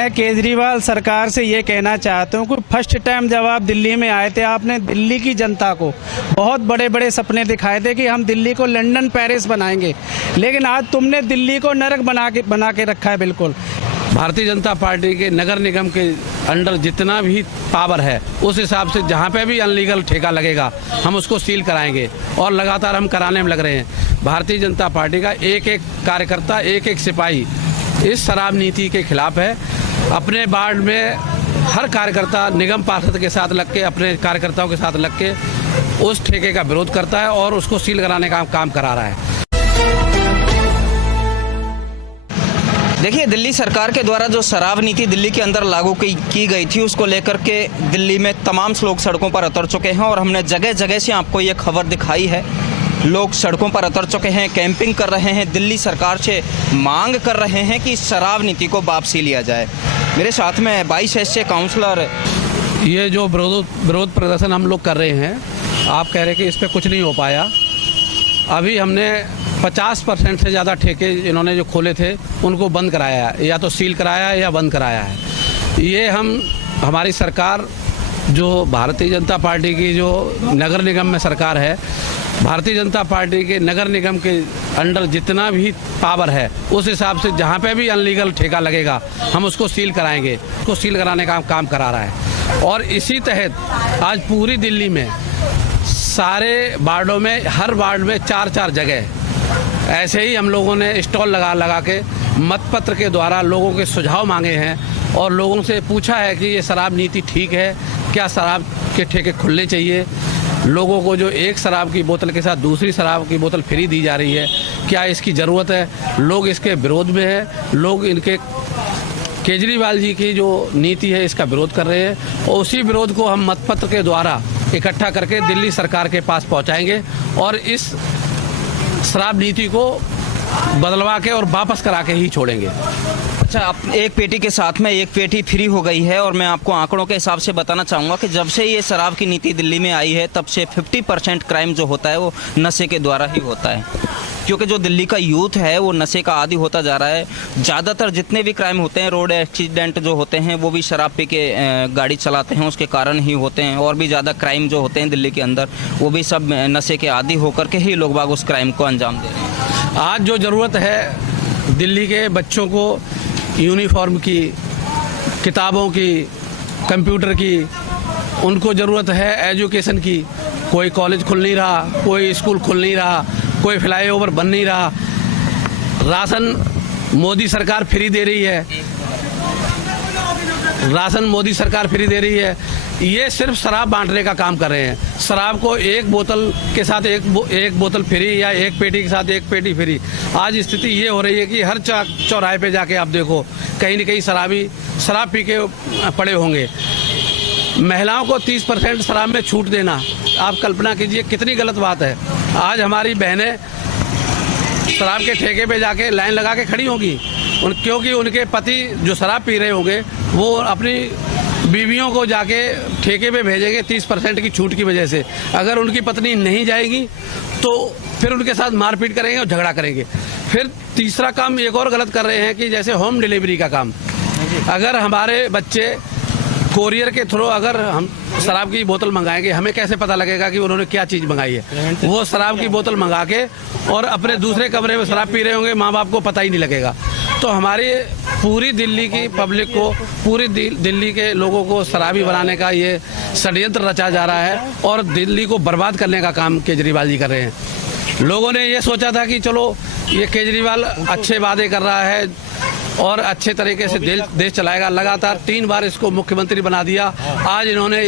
मैं केजरीवाल सरकार से ये कहना चाहता हूँ कि फर्स्ट टाइम जब आप दिल्ली में आए थे, आपने दिल्ली की जनता को बहुत बड़े बड़े सपने दिखाए थे कि हम दिल्ली को लंदन पेरिस बनाएंगे, लेकिन आज तुमने दिल्ली को नरक बना के रखा है। बिल्कुल भारतीय जनता पार्टी के नगर निगम के अंडर जितना भी पावर है उस हिसाब से जहाँ पे भी अनलीगल ठेका लगेगा हम उसको सील कराएंगे और लगातार हम कराने में लग रहे हैं। भारतीय जनता पार्टी का एक एक कार्यकर्ता, एक एक सिपाही इस शराब नीति के खिलाफ है। अपने वार्ड में हर कार्यकर्ता निगम पार्षद के साथ लग के, अपने कार्यकर्ताओं के साथ लग के उस ठेके का विरोध करता है और उसको सील कराने का काम करा रहा है। देखिए, दिल्ली सरकार के द्वारा जो शराब नीति दिल्ली के अंदर लागू की गई थी, उसको लेकर के दिल्ली में तमाम लोग सड़कों पर उतर चुके हैं और हमने जगह जगह से आपको ये खबर दिखाई है। लोग सड़कों पर उतर चुके हैं, कैंपिंग कर रहे हैं, दिल्ली सरकार से मांग कर रहे हैं कि शराब नीति को वापसी लिया जाए। मेरे साथ में 22 ऐसे काउंसलर। ये जो विरोध प्रदर्शन हम लोग कर रहे हैं, आप कह रहे हैं कि इस पर कुछ नहीं हो पाया। अभी हमने 50% से ज़्यादा ठेके इन्होंने जो खोले थे उनको बंद कराया है, या तो सील कराया है या बंद कराया है। ये हमारी सरकार जो भारतीय जनता पार्टी की जो नगर निगम में सरकार है, भारतीय जनता पार्टी के नगर निगम के अंडर जितना भी पावर है उस हिसाब से जहाँ पे भी अनलीगल ठेका लगेगा हम उसको सील कराएंगे, उसको सील कराने का काम करा रहा है। और इसी तहत आज पूरी दिल्ली में सारे वार्डों में, हर वार्ड में 4-4 जगह ऐसे ही हम लोगों ने स्टॉल लगा के मतपत्र के द्वारा लोगों के सुझाव मांगे हैं और लोगों से पूछा है कि ये शराब नीति ठीक है, क्या शराब के ठेके खुलने चाहिए, लोगों को जो एक शराब की बोतल के साथ दूसरी शराब की बोतल फ्री दी जा रही है, क्या इसकी ज़रूरत है। लोग इसके विरोध में है, लोग इनके केजरीवाल जी की जो नीति है इसका विरोध कर रहे हैं और उसी विरोध को हम मतपत्र के द्वारा इकट्ठा करके दिल्ली सरकार के पास पहुंचाएंगे और इस शराब नीति को बदलवा के और वापस करा के ही छोड़ेंगे। अच्छा, आप एक पेटी के साथ में एक पेटी फ्री हो गई है और मैं आपको आंकड़ों के हिसाब से बताना चाहूँगा कि जब से ये शराब की नीति दिल्ली में आई है तब से 50% क्राइम जो होता है वो नशे के द्वारा ही होता है, क्योंकि जो दिल्ली का यूथ है वो नशे का आदी होता जा रहा है। ज़्यादातर जितने भी क्राइम होते हैं, रोड एक्सीडेंट जो होते हैं वो भी शराब पी के गाड़ी चलाते हैं उसके कारण ही होते हैं, और भी ज़्यादा क्राइम जो होते हैं दिल्ली के अंदर वो भी सब नशे के आदी होकर के ही लोग बाग उस क्राइम को अंजाम दे रहे हैं। आज जो ज़रूरत है दिल्ली के बच्चों को यूनिफॉर्म की, किताबों की, कंप्यूटर की, उनको ज़रूरत है एजुकेशन की। कोई कॉलेज खुल नहीं रहा, कोई स्कूल खुल नहीं रहा, कोई फ्लाईओवर बन नहीं रहा, राशन मोदी सरकार फ्री दे रही है, राशन मोदी सरकार फ्री दे रही है। ये सिर्फ शराब बांटने का काम कर रहे हैं। शराब को एक बोतल के साथ एक बोतल फ्री या एक पेटी के साथ एक पेटी फ्री। आज स्थिति ये हो रही है कि हर चौराहे पे जाके आप देखो कहीं न कहीं शराबी शराब पी के पड़े होंगे। महिलाओं को 30% शराब में छूट देना, आप कल्पना कीजिए कितनी गलत बात है। आज हमारी बहनें शराब के ठेके पे जाके लाइन लगा के खड़ी होंगी क्योंकि उनके पति जो शराब पी रहे होंगे वो अपनी बीवियों को जाके ठेके पे भेजेंगे 30% की छूट की वजह से। अगर उनकी पत्नी नहीं जाएगी तो फिर उनके साथ मारपीट करेंगे और झगड़ा करेंगे। फिर तीसरा काम एक और गलत कर रहे हैं कि जैसे होम डिलीवरी का काम, अगर हमारे बच्चे कोरियर के थ्रू अगर हम शराब की बोतल मंगाएंगे, हमें कैसे पता लगेगा कि उन्होंने क्या चीज़ मंगाई है। वो शराब की बोतल मंगा के और अपने दूसरे कमरे में शराब पी रहे होंगे, माँ बाप को पता ही नहीं लगेगा। तो हमारी पूरी दिल्ली की पब्लिक को, पूरी दिल्ली के लोगों को शराबी बनाने का ये षड्यंत्र रचा जा रहा है और दिल्ली को बर्बाद करने का काम केजरीवाल जी कर रहे हैं। लोगों ने ये सोचा था कि चलो ये केजरीवाल अच्छे वादे कर रहा है और अच्छे तरीके से देश चलाएगा। लगातार 3 बार इसको मुख्यमंत्री बना दिया। आज इन्होंने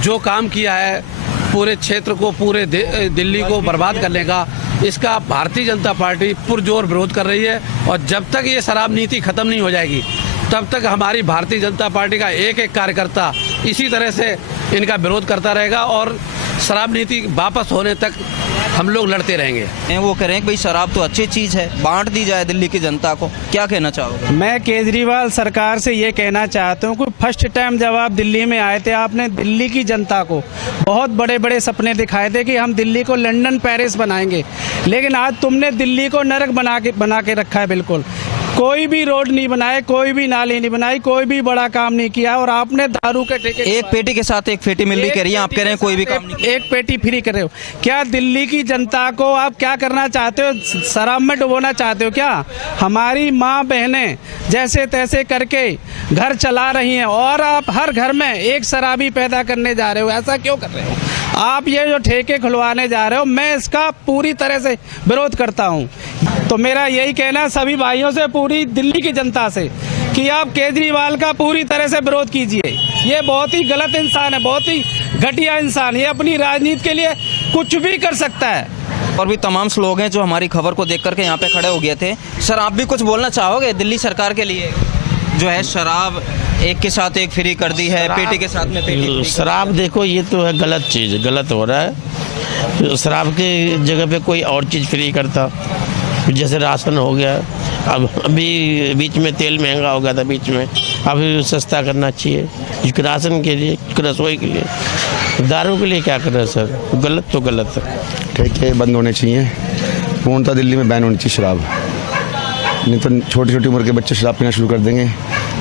जो काम किया है पूरे क्षेत्र को, पूरे दिल्ली को बर्बाद करने का, इसका भारतीय जनता पार्टी पुरजोर विरोध कर रही है। और जब तक ये शराब नीति खत्म नहीं हो जाएगी तब तक हमारी भारतीय जनता पार्टी का एक एक कार्यकर्ता इसी तरह से इनका विरोध करता रहेगा और शराब नीति वापस होने तक हम लोग लड़ते रहेंगे। वो कह रहे हैं कि भाई शराब तो अच्छी चीज़ है, बांट दी जाए दिल्ली की जनता को, क्या कहना चाहोगे? मैं केजरीवाल सरकार से ये कहना चाहता हूँ कि फर्स्ट टाइम जब आप दिल्ली में आए थे, आपने दिल्ली की जनता को बहुत बड़े बड़े सपने दिखाए थे कि हम दिल्ली को लंदन पेरिस बनाएंगे, लेकिन आज तुमने दिल्ली को नरक बना के रखा है। बिल्कुल कोई भी रोड नहीं बनाए, कोई भी नाली नहीं बनाई, कोई भी बड़ा काम नहीं किया। और आपने दारू के ठेके एक पेटी के साथ एक पेटी मिल रही कह रही है, आप कह रहे हैं कोई भी काम नहीं किया। एक पेटी फ्री कर रहे हो। क्या दिल्ली की जनता को आप क्या करना चाहते हो? शराब में डुबोना चाहते हो क्या? हमारी माँ बहनें जैसे तैसे करके घर चला रही हैं और आप हर घर में एक शराबी पैदा करने जा रहे हो। ऐसा क्यों कर रहे हो? आप ये जो ठेके खुलवाने जा रहे हो, मैं इसका पूरी तरह से विरोध करता हूँ। तो मेरा यही कहना है सभी भाइयों से, पूरी दिल्ली की जनता से, कि आप केजरीवाल का पूरी तरह से विरोध कीजिए। ये बहुत ही गलत इंसान है, बहुत ही घटिया इंसान। ये अपनी राजनीति के लिए कुछ भी कर सकता है। और भी तमाम लोग हैं जो हमारी खबर को देख करके यहाँ पे खड़े हो गए थे। सर, आप भी कुछ बोलना चाहोगे दिल्ली सरकार के लिए, जो है शराब एक के साथ एक फ्री कर दी है, पेटी के साथ में पेटी फ्री? शराब देखो, ये तो है गलत चीज़, गलत हो रहा है। शराब की जगह पे कोई और चीज़ फ्री करता, जैसे राशन हो गया। अब अभी बीच में तेल महंगा हो गया था बीच में, अभी सस्ता करना चाहिए इसके राशन के लिए, रसोई के लिए। दारू के लिए क्या कर रहे हैं सर? गलत तो गलत है। ठेके बंद होने चाहिए, पूर्णतः दिल्ली में बैन होनी चाहिए शराब, नहीं तो छोटी छोटी उम्र के बच्चे शराब पीना शुरू कर देंगे।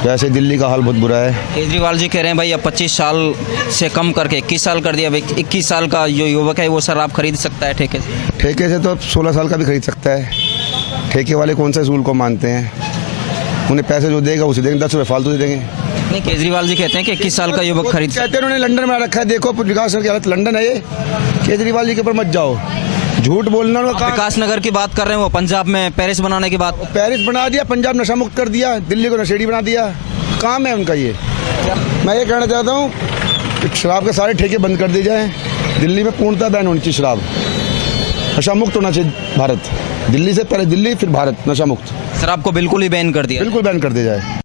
वैसे दिल्ली का हाल बहुत बुरा है। केजरीवाल जी कह रहे हैं भाई अब 25 साल से कम करके 21 साल कर दिया। भाई 21 साल का जो युवक है वो शराब खरीद सकता है ठेके से? ठेके से तो 16 साल का भी खरीद सकता है। ठेके वाले कौन सा असूल को मानते हैं? उन्हें पैसे जो देगा उसे देंगे, 10 रुपये फालतू दे देंगे। नहीं, केजरीवाल जी कहते हैं कि 21 साल का युवक खरीद कहते हैं उन्होंने लंदन में रखा है। देखो विकास नगर की हालत लंदन है ये। केजरीवाल जी के ऊपर मत जाओ, झूठ बोलना उनका काम। विकास नगर की बात कर रहे हैं, वो पंजाब में पेरिस बनाने की बात। पेरिस बना दिया, पंजाब नशा मुक्त कर दिया, दिल्ली को नशेड़ी बना दिया। काम है उनका ये। मैं ये कहना चाहता हूँ कि शराब के सारे ठेके बंद कर दिए जाएं। दिल्ली में पूर्णतः बैन होनी चाहिए शराब, नशा मुक्त होना चाहिए भारत। दिल्ली से पहले दिल्ली, फिर भारत नशा मुक्त। शराब को बिल्कुल ही बैन कर दिया। बिल्कुल बैन कर दिया जाए।